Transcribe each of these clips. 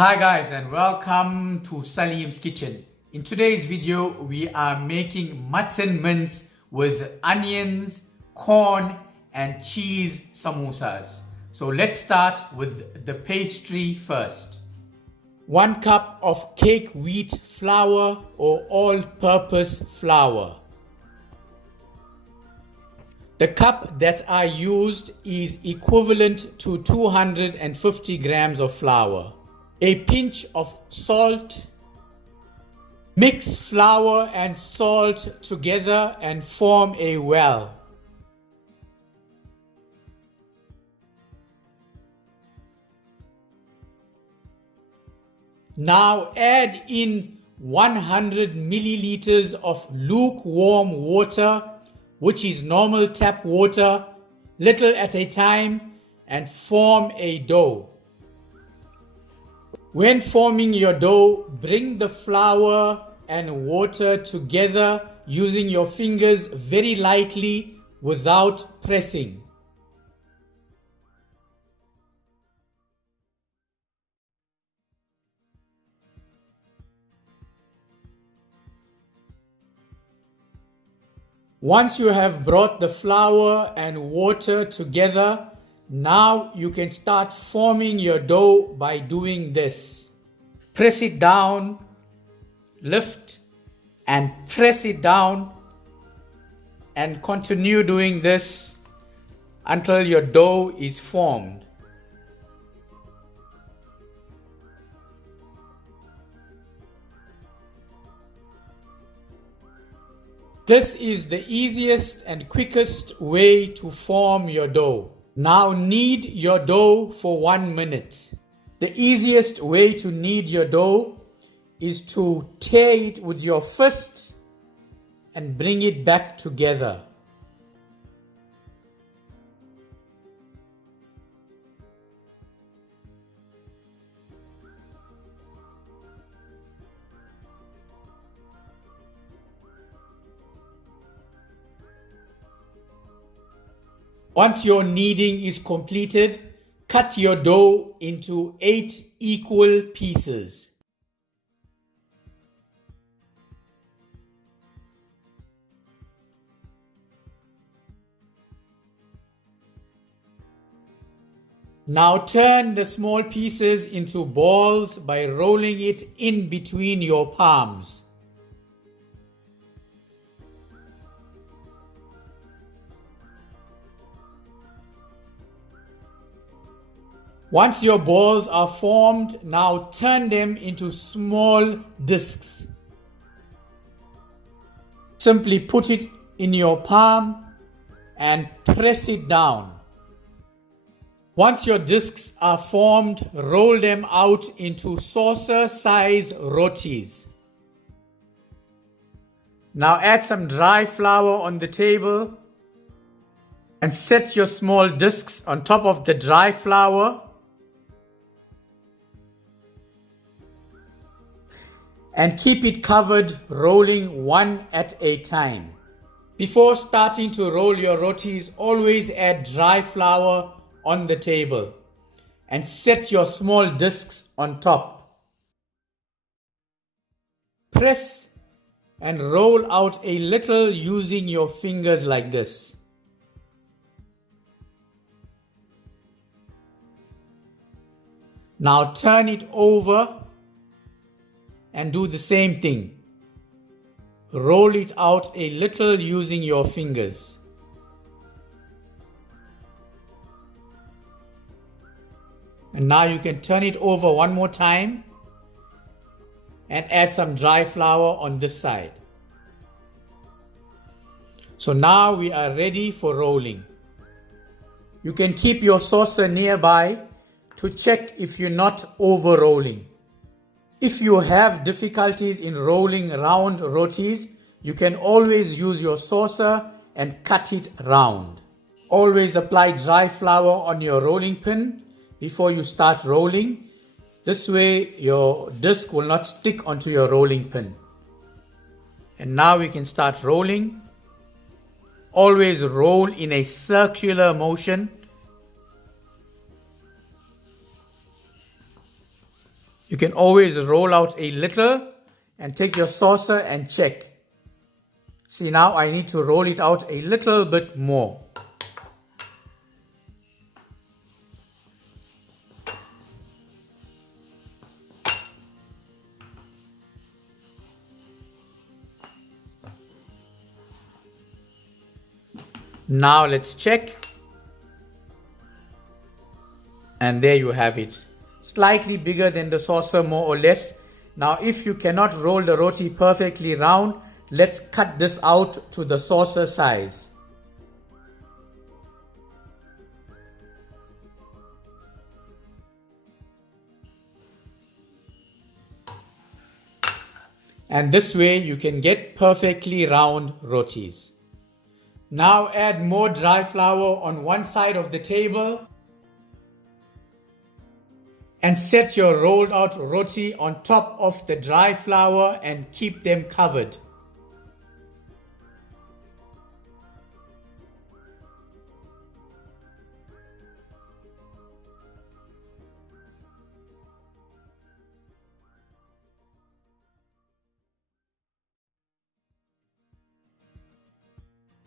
Hi guys and welcome to Saleem's kitchen. In today's video we are making mutton mince with onions, corn and cheese samosas. So let's start with the pastry first. 1 cup of cake wheat flour or all-purpose flour. The cup that I used is equivalent to 250 grams of flour. A pinch of salt. Mix flour and salt together and form a well. Now add in 100 milliliters of lukewarm water, which is normal tap water, little at a time, and form a dough. When forming your dough, bring the flour and water together using your fingers very lightly without pressing. Once you have brought the flour and water together, now you can start forming your dough by doing this. Press it down, lift and press it down and continue doing this until your dough is formed. This is the easiest and quickest way to form your dough. Now knead your dough for 1 minute. The easiest way to knead your dough is to tear it with your fist and bring it back together. Once your kneading is completed, cut your dough into 8 equal pieces. Now turn the small pieces into balls by rolling it in between your palms. Once your balls are formed, now turn them into small discs. Simply put it in your palm and press it down. Once your discs are formed, roll them out into saucer-size rotis. Now add some dry flour on the table and set your small discs on top of the dry flour. And keep it covered, rolling one at a time. Before starting to roll your rotis, always add dry flour on the table and set your small discs on top. Press and roll out a little using your fingers like this. Now turn it over and do the same thing. Roll it out a little using your fingers. And now you can turn it over one more time and add some dry flour on this side. So now we are ready for rolling. You can keep your saucer nearby to check if you're not over rolling. If you have difficulties in rolling round rotis, you can always use your saucer and cut it round. Always apply dry flour on your rolling pin before you start rolling. This way your disc will not stick onto your rolling pin. And now we can start rolling. Always roll in a circular motion. You can always roll out a little and take your saucer and check. See, now I need to roll it out a little bit more. Now let's check. And there you have it. Slightly bigger than the saucer, more or less. Now if you cannot roll the roti perfectly round, let's cut this out to the saucer size. And this way you can get perfectly round rotis. Now add more dry flour on one side of the table and set your rolled out roti on top of the dry flour and keep them covered.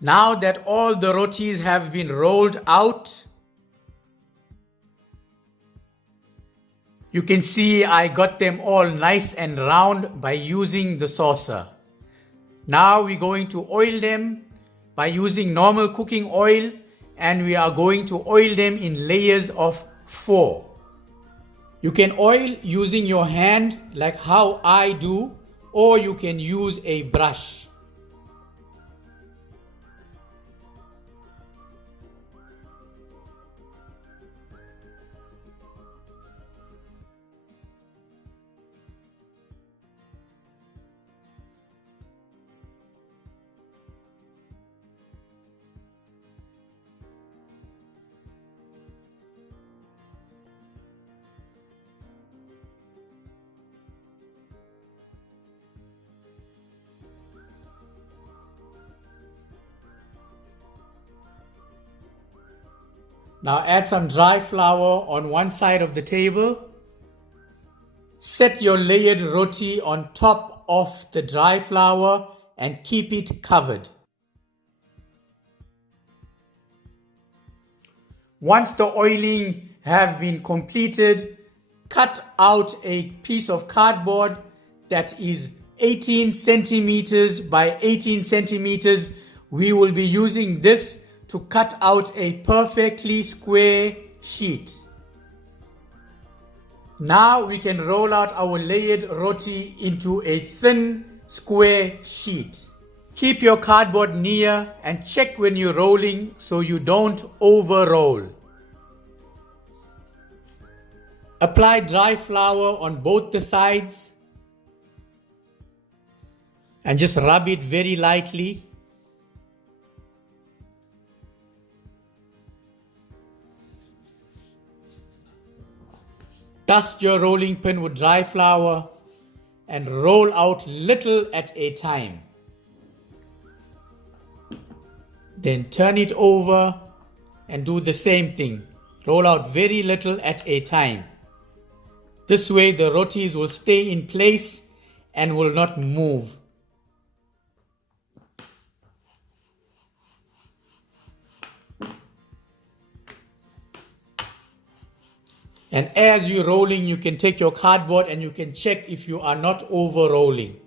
Now that all the rotis have been rolled out, you can see I got them all nice and round by using the saucer. Now we're going to oil them by using normal cooking oil, and we are going to oil them in layers of 4. You can oil using your hand like how I do, or you can use a brush. Now add some dry flour on one side of the table. Set your layered roti on top of the dry flour and keep it covered. Once the oiling have been completed, cut out a piece of cardboard that is 18 centimeters by 18 centimeters. We will be using this to cut out a perfectly square sheet. Now we can roll out our layered roti into a thin square sheet. Keep your cardboard near and check when you're rolling so you don't over roll. Apply dry flour on both the sides and just rub it very lightly. Dust your rolling pin with dry flour and roll out little at a time. Then turn it over and do the same thing. Roll out very little at a time. This way the rotis will stay in place and will not move. And as you're rolling, you can take your cardboard and you can check if you are not over rolling.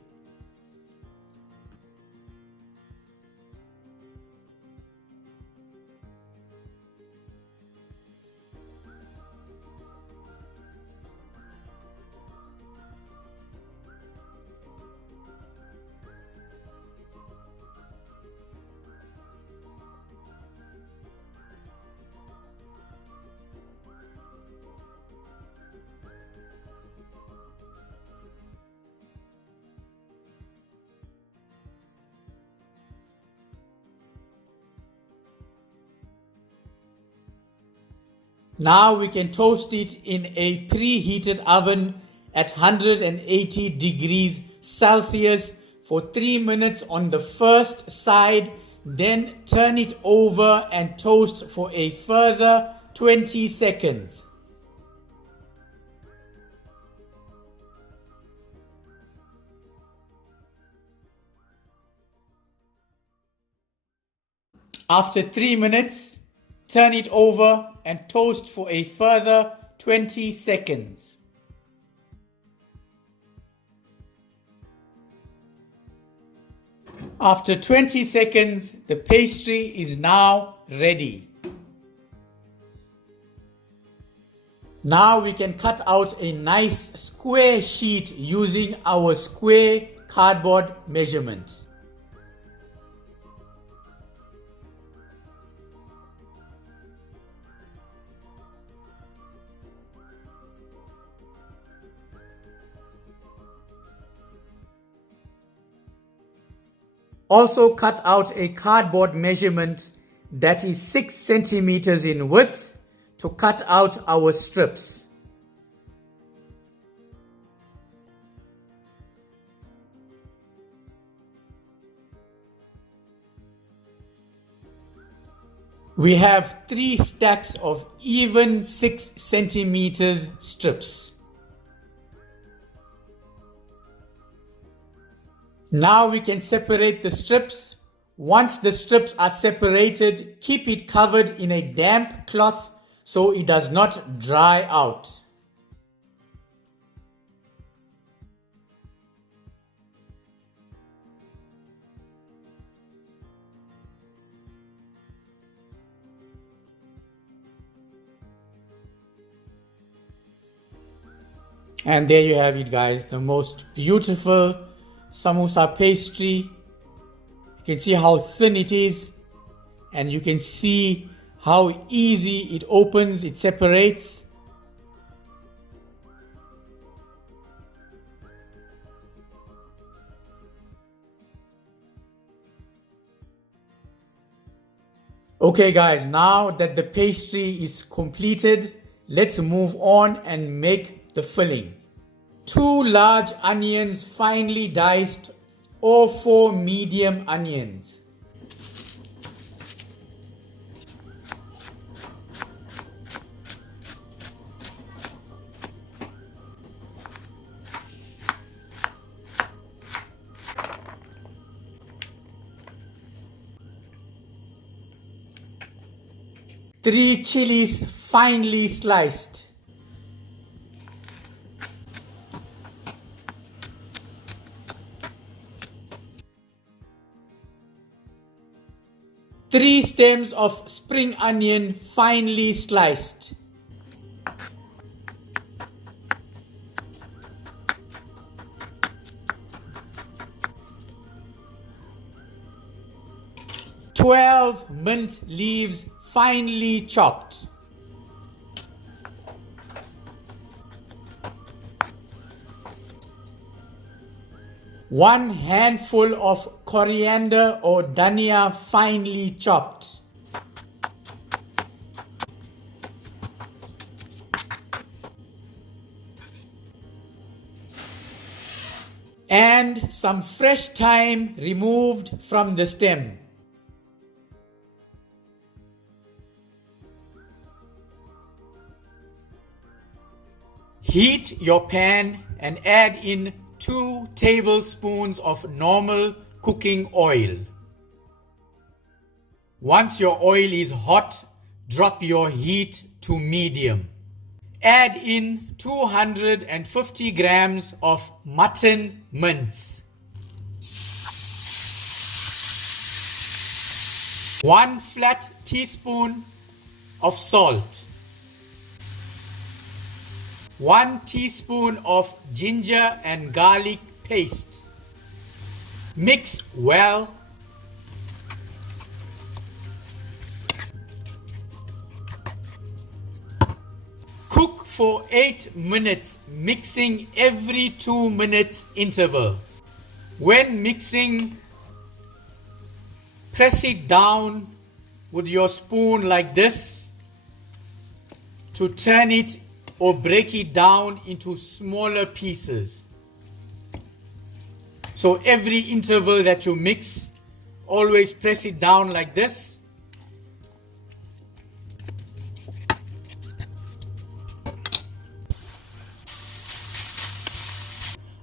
Now we can toast it in a preheated oven at 180 degrees Celsius for 3 minutes on the first side, then turn it over and toast for a further 20 seconds. After 3 minutes, turn it over and toast for a further 20 seconds. After 20 seconds, the pastry is now ready. Now we can cut out a nice square sheet using our square cardboard measurement. Also cut out a cardboard measurement that is 6 centimeters in width to cut out our strips. We have 3 stacks of even 6 centimeters strips. Now we can separate the strips. Once the strips are separated, keep it covered in a damp cloth so it does not dry out. And there you have it, guys, the most beautiful samosa pastry. You can see how thin it is, and you can see how easy it opens, it separates. Okay guys, now that the pastry is completed, let's move on and make the filling. 2 large onions finely diced or 4 medium onions. Three chilies finely sliced. 3 stems of spring onion finely sliced. "12 mint leaves finely chopped. 1 handful of coriander or dhania finely chopped. And some fresh thyme removed from the stem. Heat your pan and add in 2 tablespoons of normal cooking oil. Once your oil is hot, drop your heat to medium. Add in 250 grams of mutton mince. 1 flat teaspoon of salt. 1 teaspoon of ginger and garlic paste. Mix well. Cook for 8 minutes, mixing every 2 minutes interval. When mixing, press it down with your spoon like this to turn it or break it down into smaller pieces. So every interval that you mix, always press it down like this.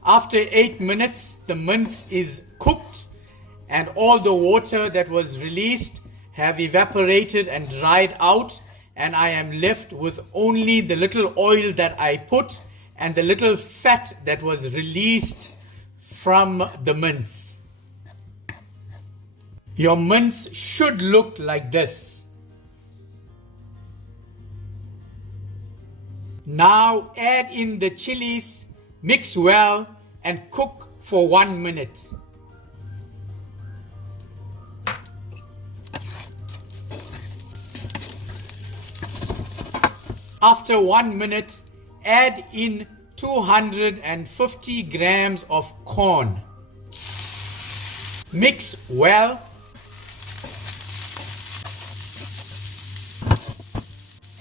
After 8 minutes, the mince is cooked and all the water that was released have evaporated and dried out, and I am left with only the little oil that I put and the little fat that was released from the mince. Your mince should look like this. Now add in the chilies, mix well and cook for 1 minute. After 1 minute, add in 250 grams of corn. Mix well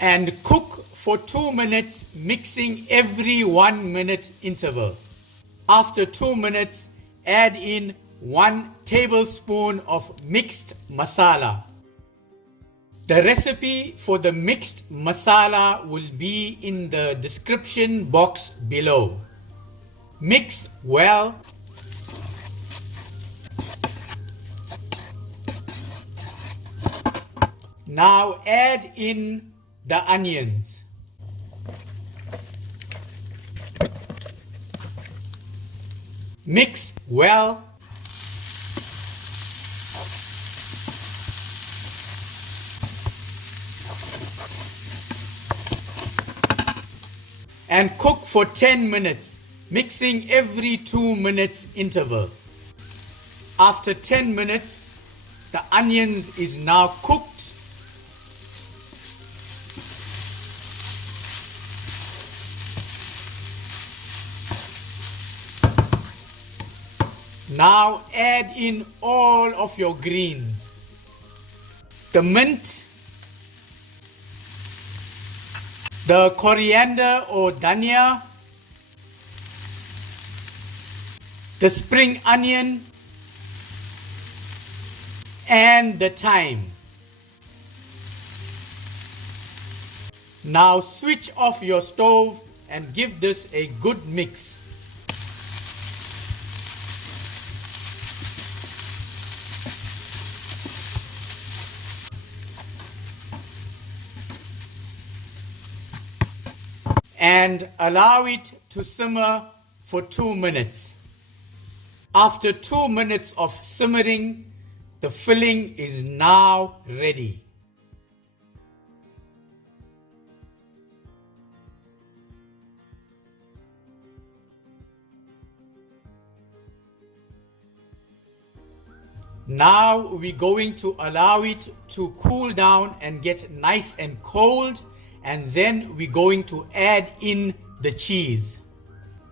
and cook for 2 minutes, mixing every 1 minute interval. After 2 minutes, add in 1 tablespoon of mixed masala. The recipe for the mixed masala will be in the description box below. Mix well. Now add in the onions. Mix well. And cook for 10 minutes, mixing every 2 minutes interval. After 10 minutes, the onions is now cooked. Now add in all of your greens. The mint, the coriander or dhania, the spring onion, and the thyme. Now switch off your stove and give this a good mix. And allow it to simmer for 2 minutes. After 2 minutes of simmering, the filling is now ready. Now we're going to allow it to cool down and get nice and cold, and then we're going to add in the cheese.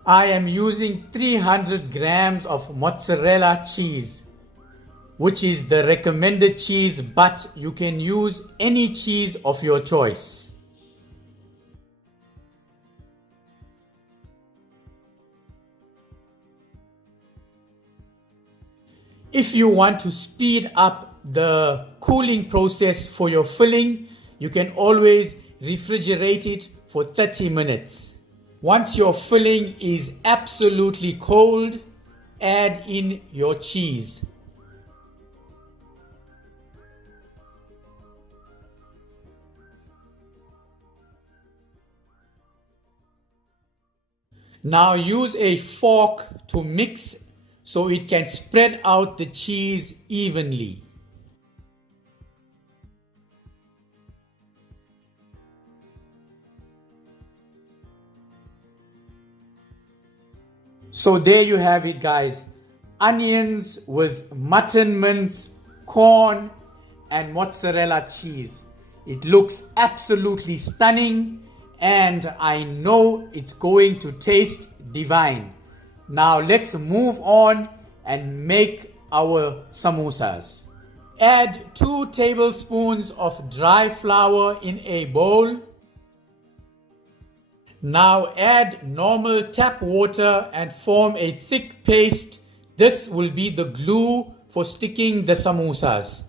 I am using 300 grams of mozzarella cheese, which is the recommended cheese, but you can use any cheese of your choice. If you want to speed up the cooling process for your filling, you can always refrigerate it for 30 minutes. Once your filling is absolutely cold, add in your cheese. Now use a fork to mix so it can spread out the cheese evenly. So there you have it, guys. Onions with mutton mince, corn and mozzarella cheese. It looks absolutely stunning and I know it's going to taste divine. Now let's move on and make our samosas. Add 2 tablespoons of dry flour in a bowl. Now add normal tap water and form a thick paste. This will be the glue for sticking the samosas.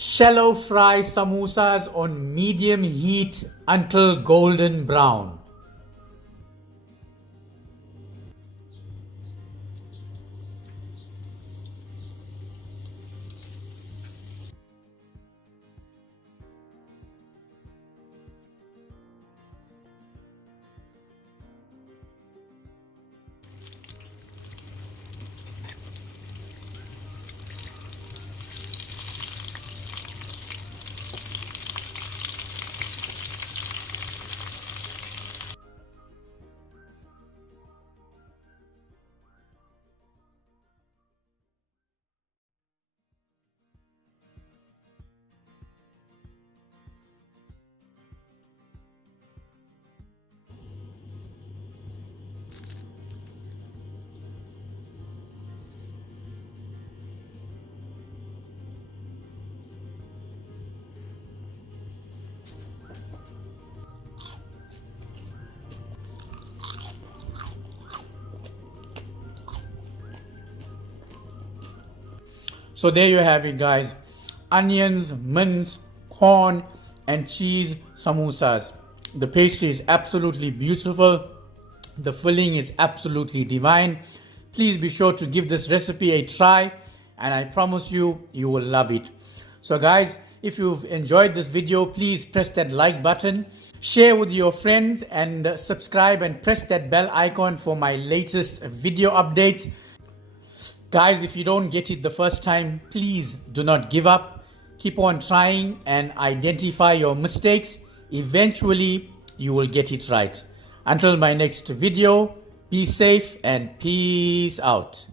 Shallow fry samosas on medium heat until golden brown. So there you have it, guys. Onions, mince, corn and cheese samosas. The pastry is absolutely beautiful. The filling is absolutely divine. Please be sure to give this recipe a try and I promise you, you will love it. So guys, if you've enjoyed this video, please press that like button, share with your friends and subscribe and press that bell icon for my latest video updates. Guys, if you don't get it the first time, please do not give up. Keep on trying and identify your mistakes. Eventually, you will get it right. Until my next video, be safe and peace out.